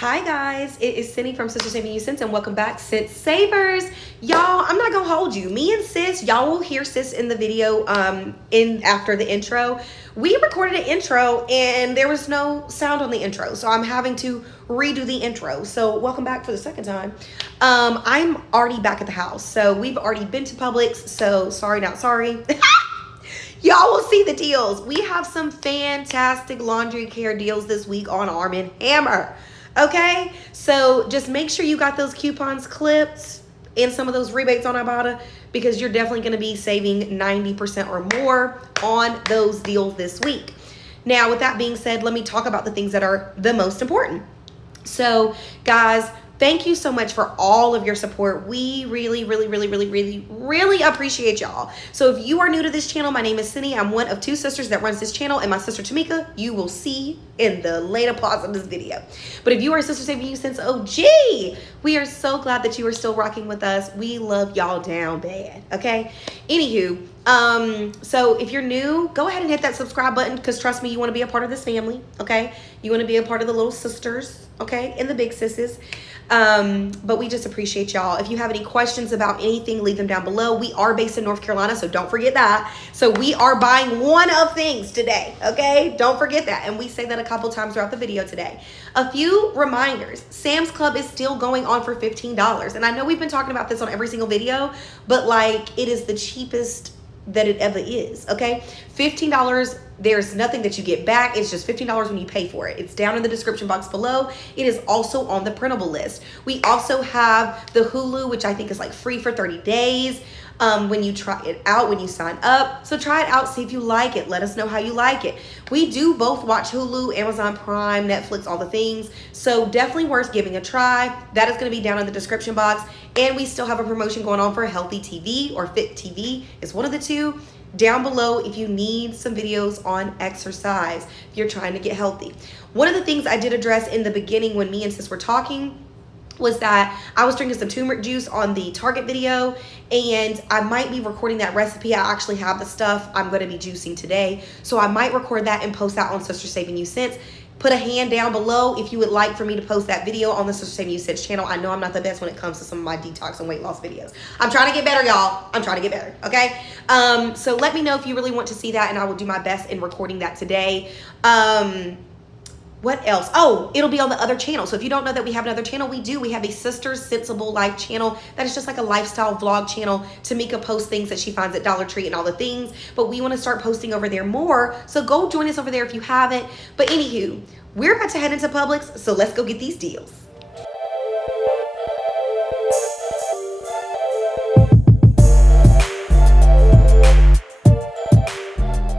Hi guys, it is Cindy from Sister Saving You Cents and welcome back, Scent Savers. Y'all, I'm not gonna hold you. Me and sis, y'all will hear sis in the video after the intro. We recorded an intro and there was no sound on the intro, so I'm having to redo the intro. So welcome back for the second time. I'm already back at the house, so we've already been to Publix, so sorry not sorry. Y'all will see the deals. We have some fantastic laundry care deals this week on Arm & Hammer. Okay, so just make sure you got those coupons clipped and some of those rebates on Ibotta because you're definitely going to be saving 90% or more on those deals this week. Now, with that being said, let me talk about the things that are the most important. So, guys, thank you so much for all of your support. We really appreciate y'all. So if you are new to this channel, my name is Cindy. I'm one of two sisters that runs this channel, and my sister Tamika, you will see in the late applause of this video. But if you are a Sister Saving You Since OG, we are so glad that you are still rocking with us. We love y'all down bad, okay? Anywho, so if you're new, go ahead and hit that subscribe button because trust me, you want to be a part of this family, okay? You want to be a part of the little sisters, okay? And the big sisses. But we just appreciate y'all. If you have any questions about anything, leave them down below. We are based in North Carolina, so don't forget that. So we are buying one of things today, okay? Don't forget that. And we say that a couple times throughout the video today. A few reminders. Sam's Club is still going on for $15. And I know we've been talking about this on every single video, but like it is the cheapest that it ever is, okay? $15, there's nothing that you get back. It's just $15 when you pay for it. It's down in the description box below. It is also on the printable list. We also have the Hulu, which I think is like free for 30 days when you try it out, when you sign up. So try it out, see if you like it. Let us know how you like it. We do both watch Hulu, Amazon Prime, Netflix, all the things. So definitely worth giving a try. That is going to be down in the description box. And we still have a promotion going on for Healthy TV or Fit TV. It's one of the two. Down below if you need some videos on exercise, if you're trying to get healthy. One of the things I did address in the beginning when me and sis were talking was that I was drinking some turmeric juice on the Target video, and I might be recording that recipe. I actually have the stuff I'm going to be juicing today, so I might record that and post that on Sister Saving You Cents. Put a hand down below if you would like for me to post that video on the Sister Saving You Cents channel. I know I'm not the best when it comes to some of my detox and weight loss videos. I'm trying to get better, y'all. I'm trying to get better, okay? So let me know if you really want to see that, and I will do my best in recording that today. What else? Oh, it'll be on the other channel. So if you don't know that we have another channel, we do. We have a Sisters Sensible Life channel. That is just like a lifestyle vlog channel. Tamika posts things that she finds at Dollar Tree and all the things. But we want to start posting over there more. So go join us over there if you haven't. But anywho, we're about to head into Publix. So let's go get these deals.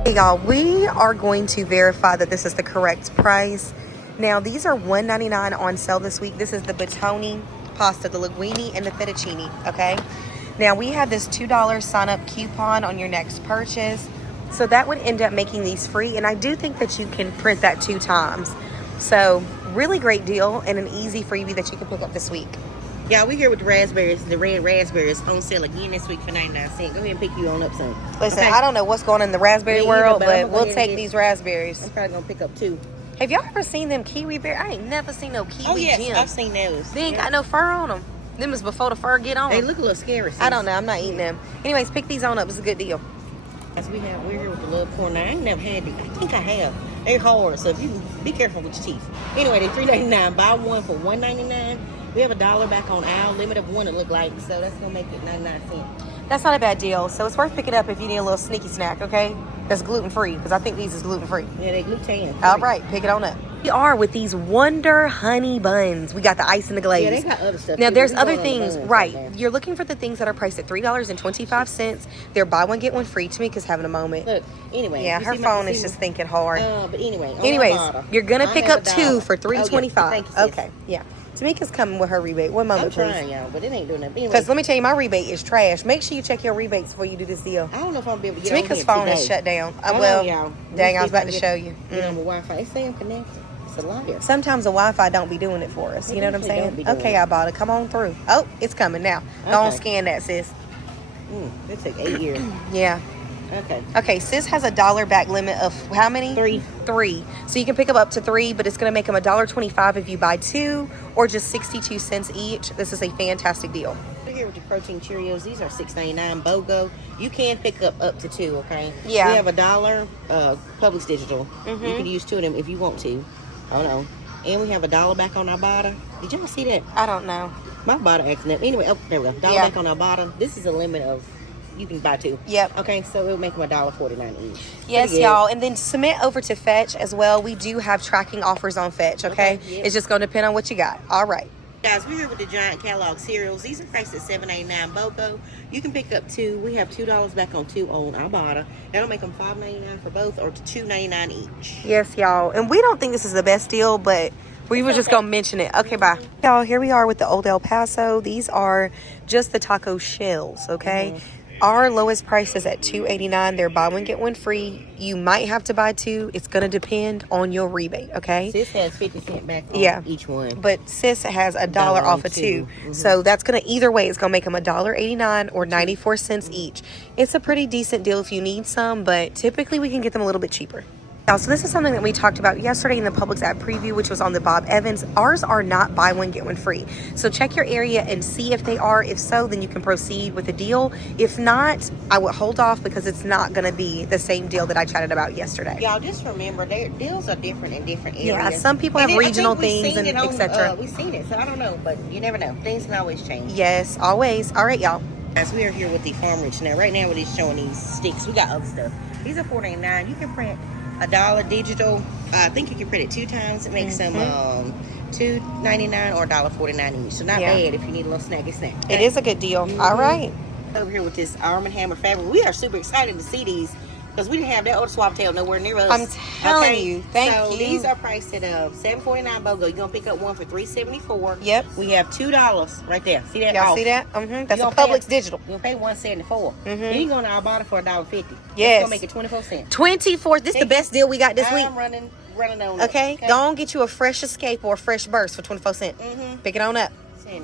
Hey y'all, we are going to verify that this is the correct price. Now these are $1.99 on sale this week. This is the Batoni pasta, the linguine, and the fettuccine, okay? Now we have this $2 sign up coupon on your next purchase. So that would end up making these free, and I do think that you can print that 2 times. So really great deal and an easy freebie that you can pick up this week. Yeah, we here with the raspberries, the red raspberries on sale again this week for 99 cents. Go ahead and pick you on up some. Listen, okay? I don't know what's going on in the raspberry world, but we'll take these raspberries. I'm probably going to pick up 2. Have y'all ever seen them kiwi berries? I ain't never seen no kiwi Oh, yes, gems. I've seen those. They ain't got no fur on them. Them is before the fur get on. They look a little scary. Sis. I don't know. I'm not eating them. Anyways, pick these on up. It's a good deal. As we're here with the love corn. Now, I ain't never had these. I think I have. They're hard, so if you be careful with your teeth. Anyway, they're $3.99. Buy one for $1.99. We have $1 back on our limit of 1, it look like, so that's gonna make it 99 cents. That's not a bad deal. So it's worth picking up if you need a little sneaky snack, okay? That's gluten free, because I think these is gluten free. Yeah, they gluten. All right, pick it on up. We are with these Wonder Honey Buns. We got the ice and the glaze. Yeah, they got other stuff. Now, too. there's other things, right? You're looking for the things that are priced at $3.25. They're buy one, get one free. Tamika's having a moment. Look, anyway. Yeah, her phone is just thinking hard. But anyway. Anyways, you're going to pick up 2 for $3.25. Thank you, sis. Okay, yeah. Tamika's coming with her rebate. One moment, please. I'm trying, y'all, but it ain't doing that. Because anyway, let me tell you, my rebate is trash. Make sure you check your rebates before you do this deal. I don't know if I'm going to be able to get Tamika's phone is shut down. Well, dang, I was about to show you. Get on the Wi-Fi. It's saying connected. It's a liar. Sometimes the Wi-Fi don't be doing it for us. You know what I'm saying? Okay, I bought it. Come on through. Oh, it's coming now. Okay. Don't scan that, sis. It took 8 years. Yeah. Okay. Okay, sis has a $1 back limit of how many? 3. 3. So you can pick up to 3, but it's going to make them $1.25 if you buy 2, or just 62 cents each. This is a fantastic deal. We're here with the protein Cheerios. These are $6.99 BOGO. You can pick up to 2, okay? Yeah. We have $1 Publix Digital. You can use 2 of them if you want to. Oh no. And we have $1 back on our bottom. Did y'all see that? I don't know. My bottom accident. Anyway, oh, there we go. $1 back on our bottom. This is a limit of, you can buy 2. Yep. Okay, so it'll make them $1.49 each. Yes, y'all. And then submit over to Fetch as well. We do have tracking offers on Fetch, okay? Yep. It's just going to depend on what you got. All right. Guys, we're here with the Giant Catalog cereals. These are priced at $7.99 BOGO. You can pick up 2. We have $2 back on 2 on our bottom. That'll make them $5.99 for both, or $2.99 each. Yes, y'all. And we don't think this is the best deal, but we were just going to mention it. Okay, bye. Y'all, here we are with the Old El Paso. These are just the taco shells, okay? Our lowest price is at $2.89. They're buy one, get one free. You might have to buy 2. It's going to depend on your rebate, okay? Sis has 50 cents back on each one. But sis has $1 off of 2. So that's going to, either way, it's going to make them $1.89 or 94 cents each. It's a pretty decent deal if you need some, but typically we can get them a little bit cheaper. So this is something that we talked about yesterday in the Publix app preview, which was on the Bob Evans. Ours are not buy one, get one free. So check your area and see if they are. If so, then you can proceed with the deal. If not, I would hold off because it's not going to be the same deal that I chatted about yesterday. Y'all just remember, their deals are different in different areas. Yeah, some people have regional things and etc. We've seen it, so I don't know, but you never know. Things can always change. Yes, always. All right, y'all. Guys, we are here with the Farm Rich. Now, right now, we're just showing these sticks. We got other stuff. These are $4.99. You can print $1 digital. I think you can print it 2 times. It makes them $2.99 or $1.49 each. So not bad if you need a little snacky snack. Okay? It is a good deal. All right. Over here with this Arm & Hammer fabric. We are super excited to see these because we didn't have that old Swabtail nowhere near us. I'm telling you. Thank you. These are priced at $7.49 BOGO. You're going to pick up one for $3.74. Yep. We have $2 right there. See that? Y'all see that? That's a Publix digital. You're going to pay $1.74. Then you go to our bottom for $1.50. Yes. It's going to make it 24 cents. 24. This is the best deal we got this week. I'm running on Okay? Go on, get you a fresh escape or a fresh burst for 24 cents. Pick it on up.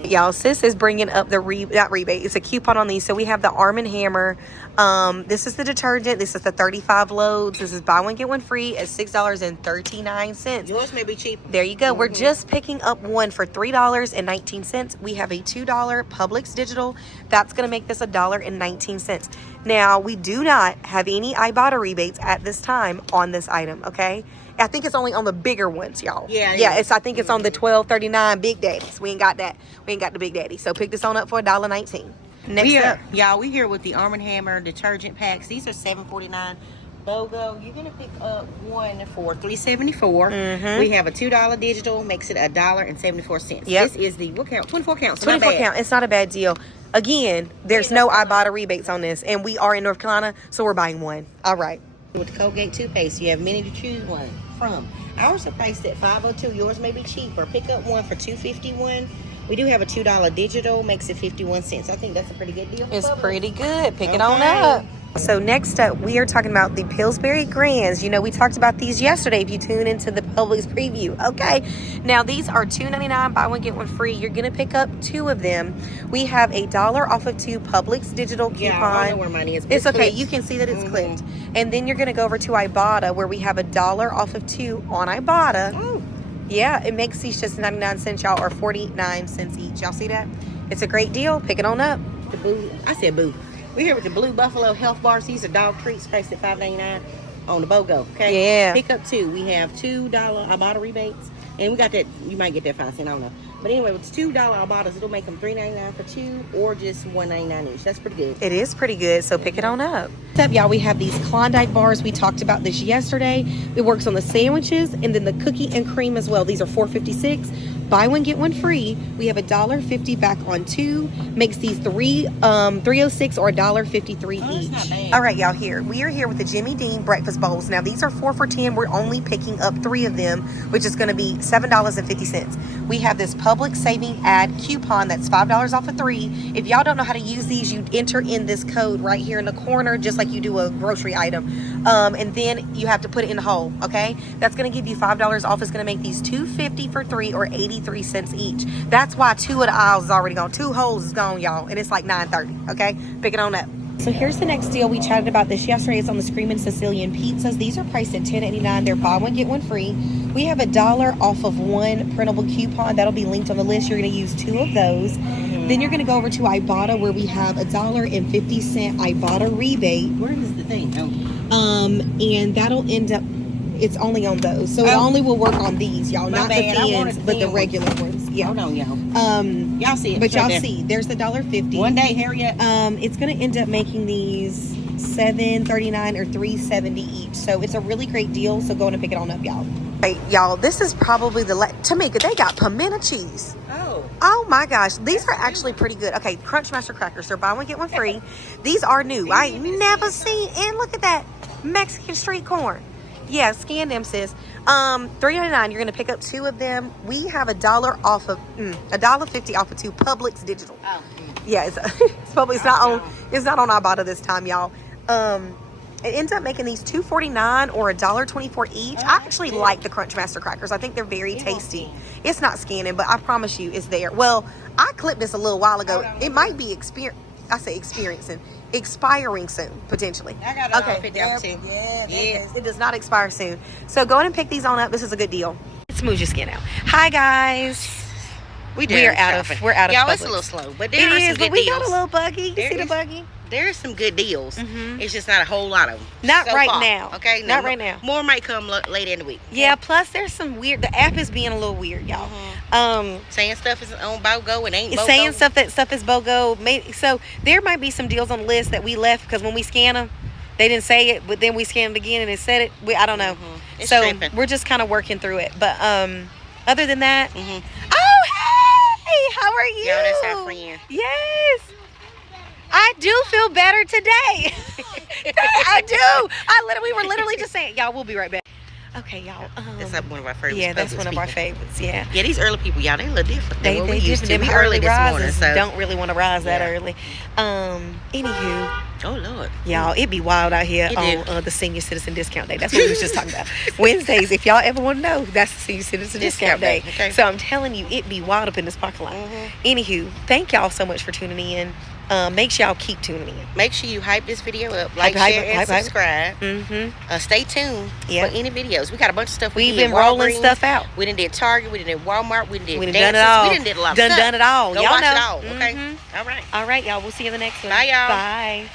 Y'all, sis is bringing up the not rebate. It's a coupon on these. So we have the Arm & Hammer. This is the detergent. This is the 35 loads. This is buy one, get one free at $6.39. Yours may be cheap. There you go. We're just picking up one for $3.19. We have a $2 Publix digital. That's going to make this $1.19. Now, we do not have any Ibotta rebates at this time on this item, okay? I think it's only on the bigger ones, y'all. Yeah. I think it's on the $12.39 Big Daddies. We ain't got that. We ain't got the Big Daddy. So pick this on up for $1.19. Next up, y'all, we here with the Arm & Hammer detergent packs. These are $7.49 BOGO. You're gonna pick up one for $3.74. We have a $2 digital, makes it $1.74. Yep. This is the what count? 24 counts. 24 count. It's not a bad deal. Again, there's no Ibotta rebates on this, and we are in North Carolina, so we're buying one. All right. With the Colgate toothpaste, you have many to choose one from. Ours are priced at $5.02. Yours may be cheaper. Pick up one for $2.51. We do have a $2 digital, makes it 51 cents. I think that's a pretty good deal. It's pretty good. Pick it on up. So next up, we are talking about the Pillsbury Grands. You know, we talked about these yesterday if you tune into the Publix preview. Okay. Now, these are $2.99, buy one, get one free. You're going to pick up 2 of them. We have a $1 off of 2 Publix digital coupon. Yeah, I know where mine is. It's okay. You can see that it's clipped. And then you're going to go over to Ibotta where we have a $1 off of 2 on Ibotta. Oh. Yeah, it makes these just 99 cents, y'all, or 49 cents each. Y'all see that? It's a great deal. Pick it on up. The Boo. I said Boo. We're here with the Blue Buffalo Health Bars. These are dog treats priced at $5.99 on the BOGO. Okay. Yeah. Pick up 2. We have $2 Ibotta rebates, and we got that. You might get that 5 cents. I don't know. But anyway, with $2 Ibottas, it'll make them $3.99 for 2, or just $1.99 each. That's pretty good. It is pretty good. So pick it on up. What's up, y'all? We have these Klondike bars. We talked about this yesterday. It works on the sandwiches and then the cookie and cream as well. These are $4.56. Buy one, get one free. We have $1.50 back on 2. Makes these $3.06 or $1.53 each. Not bad. All right, y'all. We are here with the Jimmy Dean breakfast bowls. Now these are 4 for $10. We're only picking up 3 of them, which is going to be $7.50. We have this Publix saving ad coupon that's $5 off of 3. If y'all don't know how to use these, you enter in this code right here in the corner, just like you do a grocery item, and then you have to put it in the hole. Okay, that's going to give you $5 off. It's going to make these $2.50 for 3 or 83 cents each. That's why 2 of the aisles is already gone. 2 holes is gone, y'all, and it's like $9.30. Okay, pick it on up. So here's the next deal. We chatted about this yesterday. It's on the Screamin' Sicilian pizzas. These are priced at $10.89. They're buy one get one free. We have $1 off of one printable coupon that'll be linked on the list. You're going to use 2 of those. Then you're going to go over to Ibotta, where we have $1.50 Ibotta rebate. Where is the thing? And that'll end up. It's only on those, so it only will work on these, y'all. Not the thins, but the regular ones. Yeah. Hold on, y'all. Y'all see it, but y'all see. There's the $1.50. One day, hurry up. It's gonna end up making these $7.39 or $3.70 each. So it's a really great deal. So go and pick it on up, y'all. Hey, y'all. This is probably the Tamika. They got pimento cheese. Oh my gosh, these are actually pretty good. Okay, Crunchmaster crackers. They're buy one get one free. These are new. I ain't never seen. And look at that Mexican street corn. Yeah, scan them, sis. $3.99. You're gonna pick up 2 of them. We have $1 off of $1.50 off of 2 Publix digital. Yeah, it's probably it's not on Ibotta this time, y'all. It ends up making these $2.49 or $1.24 each. I actually like the Crunchmaster crackers. I think they're very tasty. It's not scanning, but I promise you, it's there. Well, I clipped this a little while ago. It might be expiring soon, potentially. I got it. Okay. Yeah, it does not expire soon. So go ahead and pick these on up. This is a good deal. Smooth your skin out. We're out of Y'all, Publix. it's a little slow, but there are some good we deals. got a little buggy. You see the buggy? There's some good deals. It's just not a whole lot of them. Not so right far. now. Okay, not right now. More might come later in the week. Yeah. Plus, there's some weird. The app is being a little weird, y'all. Saying stuff is on BOGO and ain't BOGO. Saying stuff is BOGO. So there might be some deals on the list that we left because when we scan them, they didn't say it, but then we scanned it again and it said it. I don't know. It's so tripping. We're just kind of working through it. But other than that, oh hey, how are you? Yo, that's our friend. Yes. I do feel better today. I do. We were literally just saying, y'all, we'll be right back. Okay, y'all. That's one of our favorites. Yeah, that's one of our favorites. Yeah. Yeah, these early people, y'all, they look different. They used to. We early this morning, rises so don't really want to rise that early. Anywho. Oh Lord. Y'all, it be wild out here on the senior citizen discount day. That's what we was just talking about. Wednesdays, if y'all ever want to know, that's the senior citizen discount day. Okay. So I'm telling you, it be wild up in this parking lot. Anywho, thank y'all so much for tuning in. Make sure y'all keep tuning in. Make sure you hype this video up, like, share, and subscribe. Stay tuned for any videos. We got a bunch of stuff. We've been rolling stuff out. We done did Target. We done did Walmart. We done did dances. Done it all. We done did a lot of stuff. Done it all. Go y'all watch know. it all. Okay. All right. All right, y'all. We'll see you in the next one. Bye, y'all. Bye.